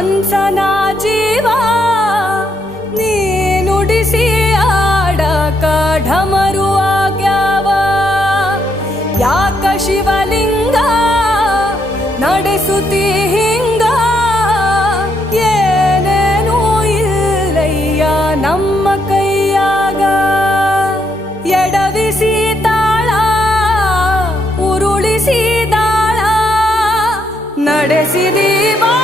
ಮನ್ಸನ ಜೀವ ನೀ ನುಡಿಸಿ ಆಡಕ ಢಮರು ಆಗ್ಯಾವ. ಯಾಕ ಶಿವಲಿಂಗ ನಡೆಸುತ್ತಿ ಹಿಂಗ, ಏನೇನೂ ಇಲ್ಲಯ್ಯ ನಮ್ಮ ಕೈಯಾಗ. ಎಡವಿಸಿ ತಾಳ ಉರುಳಿಸಿ ದಾಳ ನಡೆಸಿದಿ ಬಾ